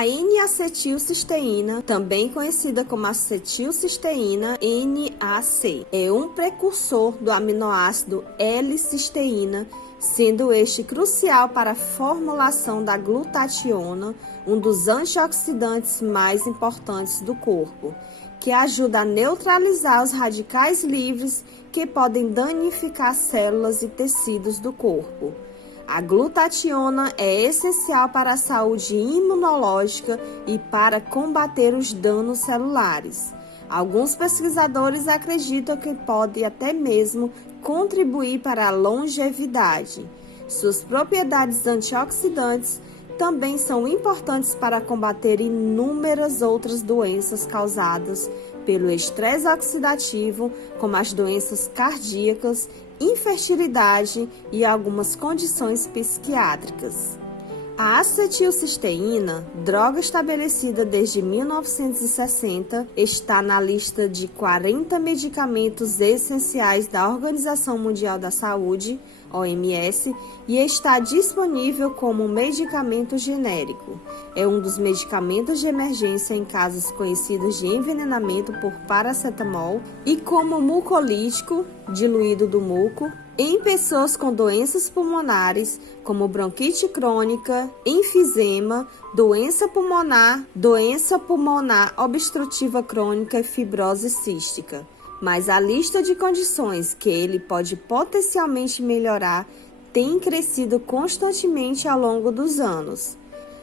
A N-acetilcisteína, também conhecida como acetilcisteína NAC, é um precursor do aminoácido L-cisteína, sendo este crucial para a formulação da glutationa, um dos antioxidantes mais importantes do corpo, que ajuda a neutralizar os radicais livres que podem danificar células e tecidos do corpo. A glutationa é essencial para a saúde imunológica e para combater os danos celulares. Alguns pesquisadores acreditam que pode até mesmo contribuir para a longevidade. Suas propriedades antioxidantes também são importantes para combater inúmeras outras doenças causadas pelo estresse oxidativo, como as doenças cardíacas, infertilidade e algumas condições psiquiátricas. A acetilcisteína, droga estabelecida desde 1960, está na lista de 40 medicamentos essenciais da Organização Mundial da Saúde, OMS, e está disponível como medicamento genérico. É um dos medicamentos de emergência em casos conhecidos de envenenamento por paracetamol e como mucolítico, diluído do muco, em pessoas com doenças pulmonares, como bronquite crônica, enfisema, doença pulmonar obstrutiva crônica e fibrose cística. Mas a lista de condições que ele pode potencialmente melhorar tem crescido constantemente ao longo dos anos.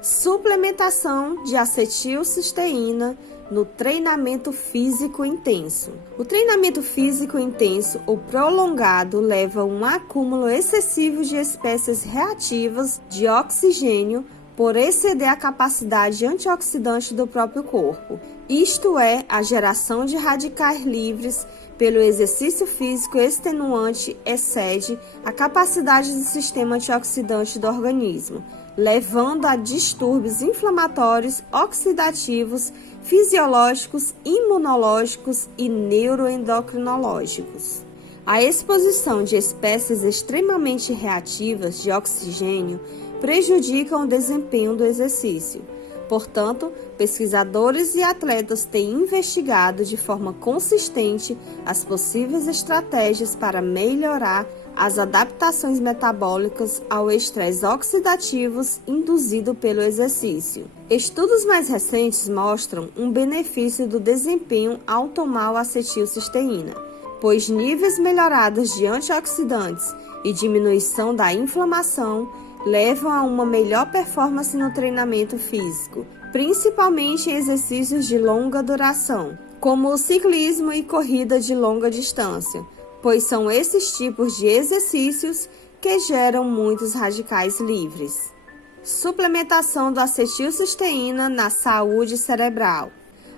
Suplementação de acetilcisteína no treinamento físico intenso. O treinamento físico intenso ou prolongado leva a um acúmulo excessivo de espécies reativas de oxigênio por exceder a capacidade antioxidante do próprio corpo. Isto é, a geração de radicais livres pelo exercício físico extenuante excede a capacidade do sistema antioxidante do organismo, levando a distúrbios inflamatórios, oxidativos, fisiológicos, imunológicos e neuroendocrinológicos. A exposição de espécies extremamente reativas de oxigênio prejudicam o desempenho do exercício. Portanto, pesquisadores e atletas têm investigado de forma consistente as possíveis estratégias para melhorar as adaptações metabólicas ao estresse oxidativo induzido pelo exercício. Estudos mais recentes mostram um benefício do desempenho ao tomar o acetilcisteína, pois níveis melhorados de antioxidantes e diminuição da inflamação levam a uma melhor performance no treinamento físico, principalmente em exercícios de longa duração, como o ciclismo e corrida de longa distância, pois são esses tipos de exercícios que geram muitos radicais livres. Suplementação do acetilcisteína na saúde cerebral.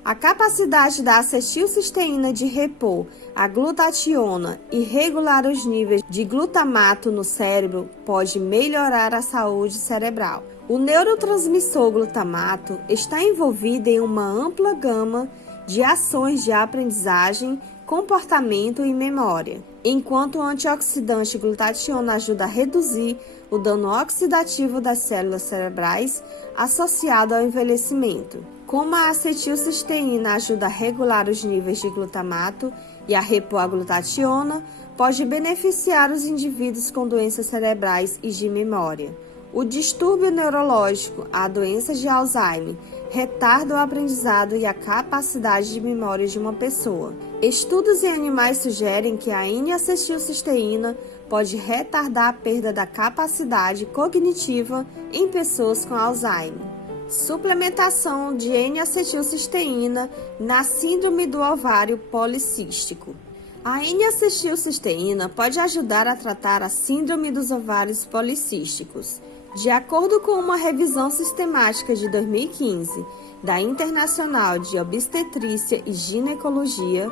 A capacidade da acetilcisteína de repor a glutationa e regular os níveis de glutamato no cérebro pode melhorar a saúde cerebral. O neurotransmissor glutamato está envolvido em uma ampla gama de ações de aprendizagem, comportamento e memória, enquanto o antioxidante glutationa ajuda a reduzir o dano oxidativo das células cerebrais associado ao envelhecimento. Como a acetilcisteína ajuda a regular os níveis de glutamato e a repor a glutationa, pode beneficiar os indivíduos com doenças cerebrais e de memória. O distúrbio neurológico, a doença de Alzheimer, retarda o aprendizado e a capacidade de memória de uma pessoa. Estudos em animais sugerem que a N-acetilcisteína pode retardar a perda da capacidade cognitiva em pessoas com Alzheimer. Suplementação de N-acetilcisteína na síndrome do ovário policístico. A N-acetilcisteína pode ajudar a tratar a síndrome dos ovários policísticos. De acordo com uma revisão sistemática de 2015 da Internacional de Obstetrícia e Ginecologia,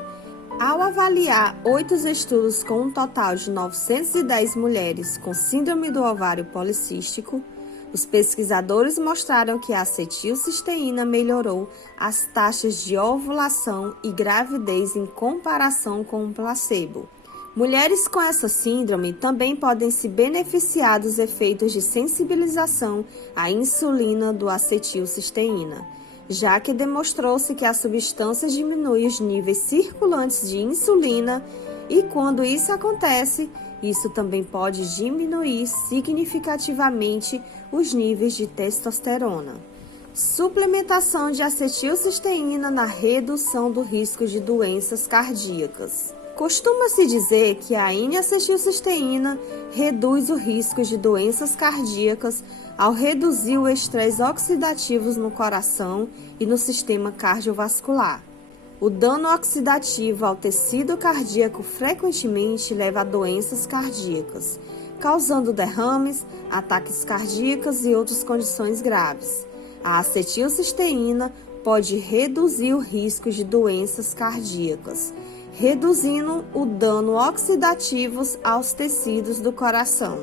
ao avaliar 8 estudos com um total de 910 mulheres com síndrome do ovário policístico, os pesquisadores mostraram que a acetilcisteína melhorou as taxas de ovulação e gravidez em comparação com o placebo, Mulheres com essa síndrome também podem se beneficiar dos efeitos de sensibilização à insulina do acetilcisteína, já que demonstrou-se que a substância diminui os níveis circulantes de insulina e, quando isso acontece, isso também pode diminuir significativamente os níveis de testosterona. Suplementação de acetilcisteína na redução do risco de doenças cardíacas. Costuma-se dizer que a N-acetilcisteína reduz o risco de doenças cardíacas ao reduzir o estresse oxidativo no coração e no sistema cardiovascular. O dano oxidativo ao tecido cardíaco frequentemente leva a doenças cardíacas, causando derrames, ataques cardíacos e outras condições graves. A acetilcisteína pode reduzir o risco de doenças cardíacas, reduzindo o dano oxidativo aos tecidos do coração.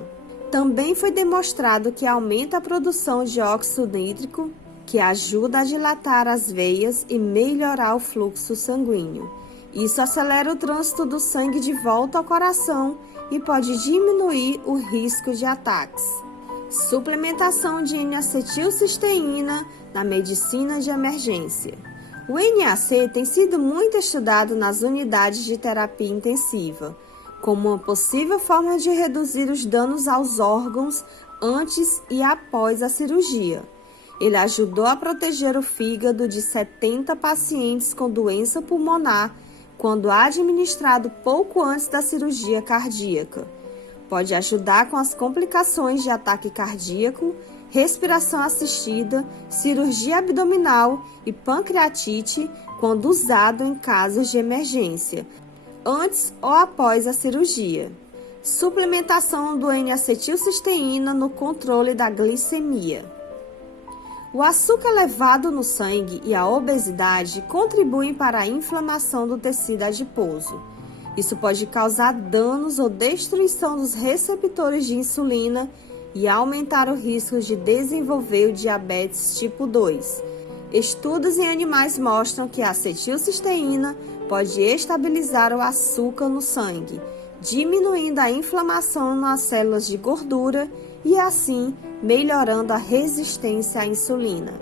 Também foi demonstrado que aumenta a produção de óxido nítrico, que ajuda a dilatar as veias e melhorar o fluxo sanguíneo. Isso acelera o trânsito do sangue de volta ao coração e pode diminuir o risco de ataques. Suplementação de N-acetilcisteína na medicina de emergência. O NAC tem sido muito estudado nas unidades de terapia intensiva, como uma possível forma de reduzir os danos aos órgãos antes e após a cirurgia. Ele ajudou a proteger o fígado de 70 pacientes com doença pulmonar quando administrado pouco antes da cirurgia cardíaca. Pode ajudar com as complicações de ataque cardíaco, respiração assistida, cirurgia abdominal e pancreatite quando usado em casos de emergência, antes ou após a cirurgia. Suplementação do N-acetilcisteína no controle da glicemia. O açúcar elevado no sangue e a obesidade contribuem para a inflamação do tecido adiposo. Isso pode causar danos ou destruição dos receptores de insulina e aumentar o risco de desenvolver o diabetes tipo 2. Estudos em animais mostram que a acetilcisteína pode estabilizar o açúcar no sangue, diminuindo a inflamação nas células de gordura e, assim, melhorando a resistência à insulina.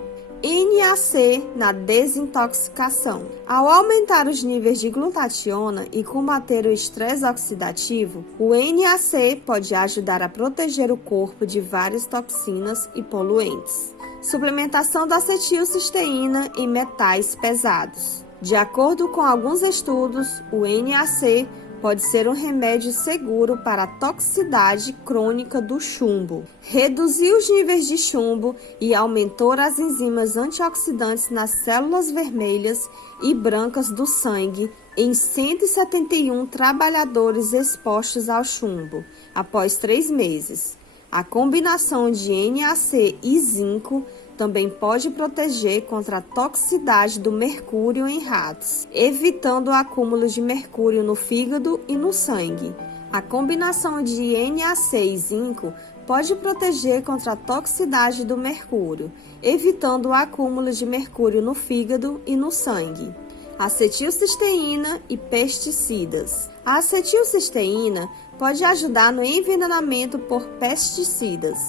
NAC na desintoxicação. Ao aumentar os níveis de glutationa e combater o estresse oxidativo, o NAC pode ajudar a proteger o corpo de várias toxinas e poluentes. Suplementação da acetilcisteína em metais pesados. De acordo com alguns estudos, o NAC pode ser um remédio seguro para a toxicidade crônica do chumbo. Reduziu os níveis de chumbo e aumentou as enzimas antioxidantes nas células vermelhas e brancas do sangue em 171 trabalhadores expostos ao chumbo, após 3 meses. A combinação de NAC e zinco também pode proteger contra a toxicidade do mercúrio em ratos, evitando o acúmulo de mercúrio no fígado e no sangue. A combinação de NAC e zinco pode proteger contra a toxicidade do mercúrio, evitando o acúmulo de mercúrio no fígado e no sangue. Acetilcisteína e pesticidas. A acetilcisteína pode ajudar no envenenamento por pesticidas,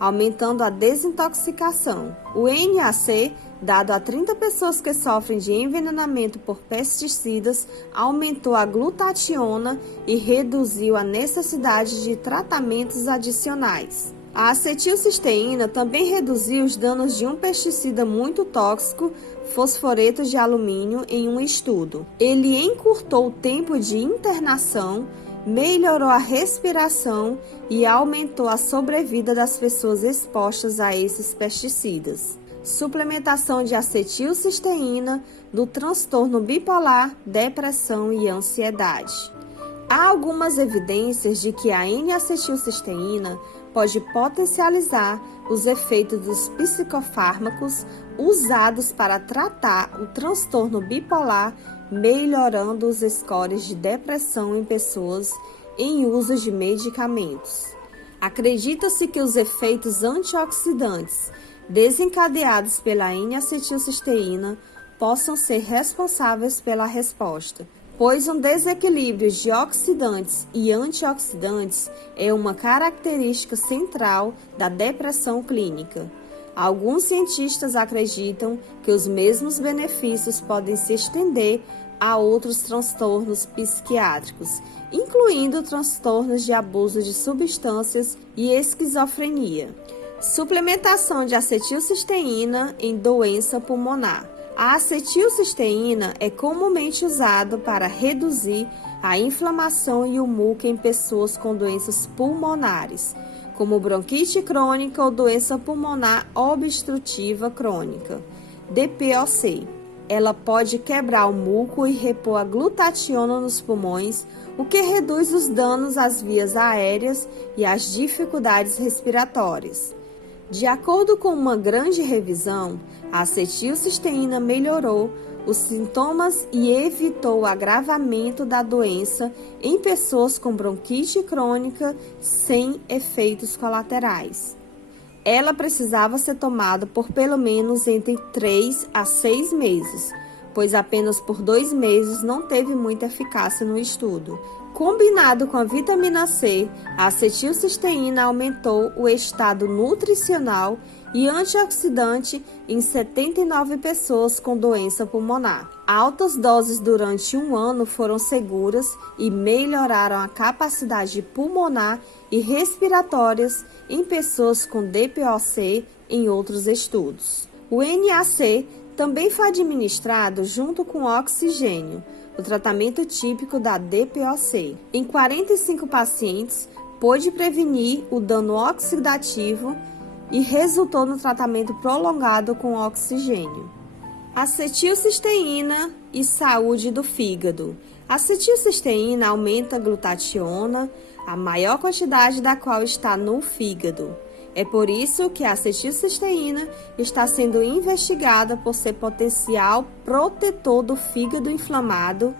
aumentando a desintoxicação. O NAC, dado a 30 pessoas que sofrem de envenenamento por pesticidas, aumentou a glutationa e reduziu a necessidade de tratamentos adicionais. A acetilcisteína também reduziu os danos de um pesticida muito tóxico, fosforeto de alumínio, em um estudo. Ele encurtou o tempo de internação, melhorou a respiração e aumentou a sobrevida das pessoas expostas a esses pesticidas. Suplementação de acetilcisteína no transtorno bipolar, depressão e ansiedade. Há algumas evidências de que a N-acetilcisteína pode potencializar os efeitos dos psicofármacos usados para tratar o transtorno bipolar, melhorando os scores de depressão em pessoas em uso de medicamentos. Acredita-se que os efeitos antioxidantes desencadeados pela N-acetilcisteína possam ser responsáveis pela resposta, pois um desequilíbrio de oxidantes e antioxidantes é uma característica central da depressão clínica. Alguns cientistas acreditam que os mesmos benefícios podem se estender a outros transtornos psiquiátricos, incluindo transtornos de abuso de substâncias e esquizofrenia. Suplementação de acetilcisteína em doença pulmonar. A acetilcisteína é comumente usada para reduzir a inflamação e o muco em pessoas com doenças pulmonares, como bronquite crônica ou doença pulmonar obstrutiva crônica, DPOC. Ela pode quebrar o muco e repor a glutationa nos pulmões, o que reduz os danos às vias aéreas e as dificuldades respiratórias. De acordo com uma grande revisão, a acetilcisteína melhorou os sintomas e evitou o agravamento da doença em pessoas com bronquite crônica sem efeitos colaterais. Ela precisava ser tomada por pelo menos entre 3 a 6 meses, pois apenas por 2 meses não teve muita eficácia no estudo. Combinado com a vitamina C, a acetilcisteína aumentou o estado nutricional e antioxidante em 79 pessoas com doença pulmonar. Altas doses durante 1 ano foram seguras e melhoraram a capacidade pulmonar e respiratórias em pessoas com DPOC em outros estudos. O NAC também foi administrado junto com oxigênio, o tratamento típico da DPOC. Em 45 pacientes, pôde prevenir o dano oxidativo e resultou no tratamento prolongado com oxigênio. Acetilcisteína e saúde do fígado. A acetilcisteína aumenta a glutationa, a maior quantidade da qual está no fígado. É por isso que a acetilcisteína está sendo investigada por ser potencial protetor do fígado inflamado,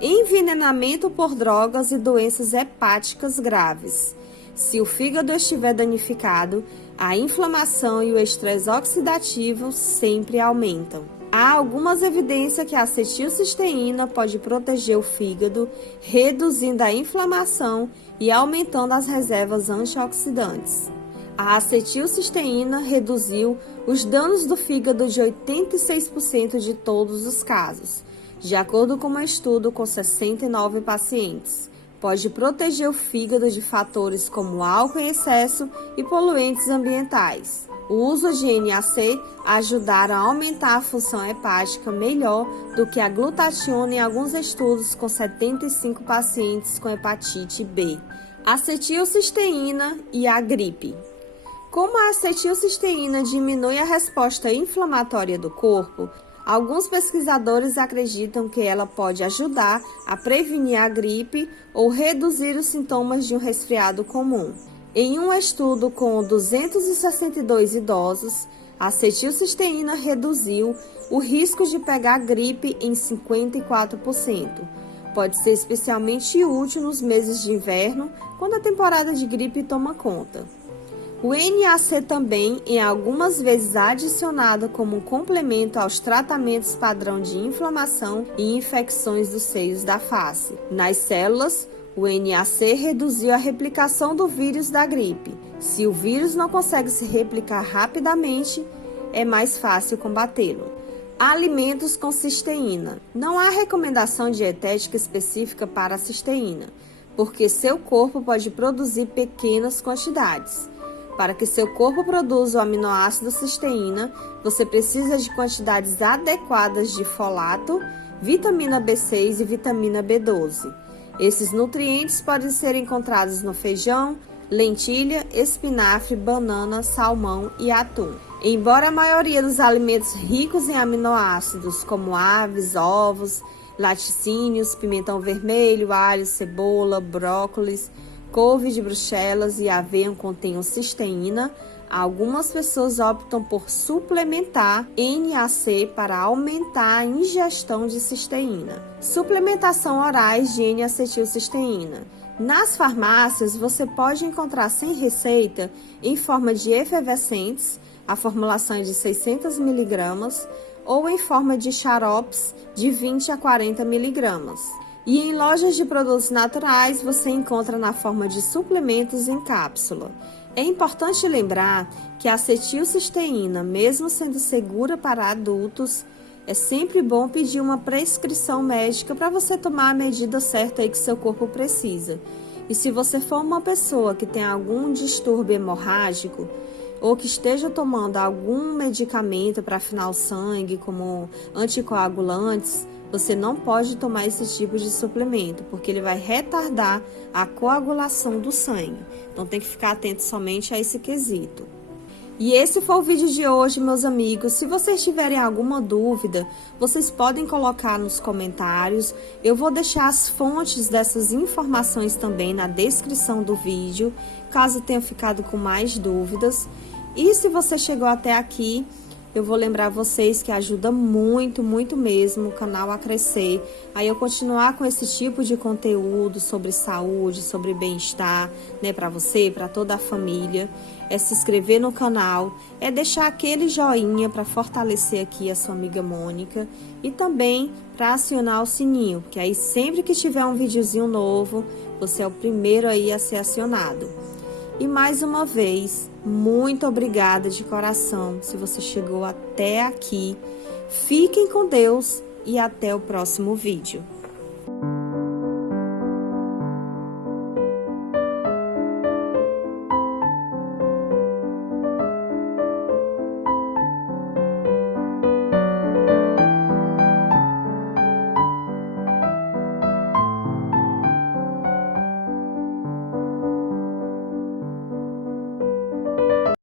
envenenamento por drogas e doenças hepáticas graves. Se o fígado estiver danificado, a inflamação e o estresse oxidativo sempre aumentam. Há algumas evidências que a acetilcisteína pode proteger o fígado, reduzindo a inflamação e aumentando as reservas antioxidantes. A acetilcisteína reduziu os danos do fígado de 86% de todos os casos, de acordo com um estudo com 69 pacientes. Pode proteger o fígado de fatores como álcool em excesso e poluentes ambientais. O uso de NAC ajudaram a aumentar a função hepática melhor do que a glutationa em alguns estudos com 75 pacientes com hepatite B. Acetilcisteína e a gripe. Como a acetilcisteína diminui a resposta inflamatória do corpo, alguns pesquisadores acreditam que ela pode ajudar a prevenir a gripe ou reduzir os sintomas de um resfriado comum. Em um estudo com 262 idosos, a acetilcisteína reduziu o risco de pegar gripe em 54%. Pode ser especialmente útil nos meses de inverno, quando a temporada de gripe toma conta. O NAC também é algumas vezes adicionado como um complemento aos tratamentos padrão de inflamação e infecções dos seios da face. Nas células, o NAC reduziu a replicação do vírus da gripe. Se o vírus não consegue se replicar rapidamente, é mais fácil combatê-lo. Alimentos com cisteína. Não há recomendação dietética específica para a cisteína, porque seu corpo pode produzir pequenas quantidades. Para que seu corpo produza o aminoácido cisteína, você precisa de quantidades adequadas de folato, vitamina B6 e vitamina B12. Esses nutrientes podem ser encontrados no feijão, lentilha, espinafre, banana, salmão e atum. Embora a maioria dos alimentos ricos em aminoácidos, como aves, ovos, laticínios, pimentão vermelho, alho, cebola, brócolis, couve de Bruxelas e aveia contenham cisteína, algumas pessoas optam por suplementar NAC para aumentar a ingestão de cisteína. Suplementação orais de N-acetilcisteína. Nas farmácias, você pode encontrar sem receita em forma de efervescentes, a formulação é de 600 mg, ou em forma de xaropes de 20 a 40 mg. E em lojas de produtos naturais você encontra na forma de suplementos em cápsula. É importante lembrar que a acetilcisteína, mesmo sendo segura para adultos, é sempre bom pedir uma prescrição médica para você tomar a medida certa aí que seu corpo precisa. E se você for uma pessoa que tem algum distúrbio hemorrágico ou que esteja tomando algum medicamento para afinar o sangue, como anticoagulantes, você não pode tomar esse tipo de suplemento, porque ele vai retardar a coagulação do sangue. Então tem que ficar atento somente a esse quesito. E esse foi o vídeo de hoje, meus amigos. Se vocês tiverem alguma dúvida, vocês podem colocar nos comentários. Eu vou deixar as fontes dessas informações também na descrição do vídeo, caso tenha ficado com mais dúvidas. E se você chegou até aqui, eu vou lembrar vocês que ajuda muito, muito mesmo o canal a crescer. Aí eu continuar com esse tipo de conteúdo sobre saúde, sobre bem-estar, né, para você, para toda a família. É se inscrever no canal, é deixar aquele joinha para fortalecer aqui a sua amiga Mônica e também para acionar o sininho, porque aí sempre que tiver um videozinho novo, você é o primeiro aí a ser acionado. E mais uma vez, muito obrigada de coração se você chegou até aqui. Fiquem com Deus e até o próximo vídeo.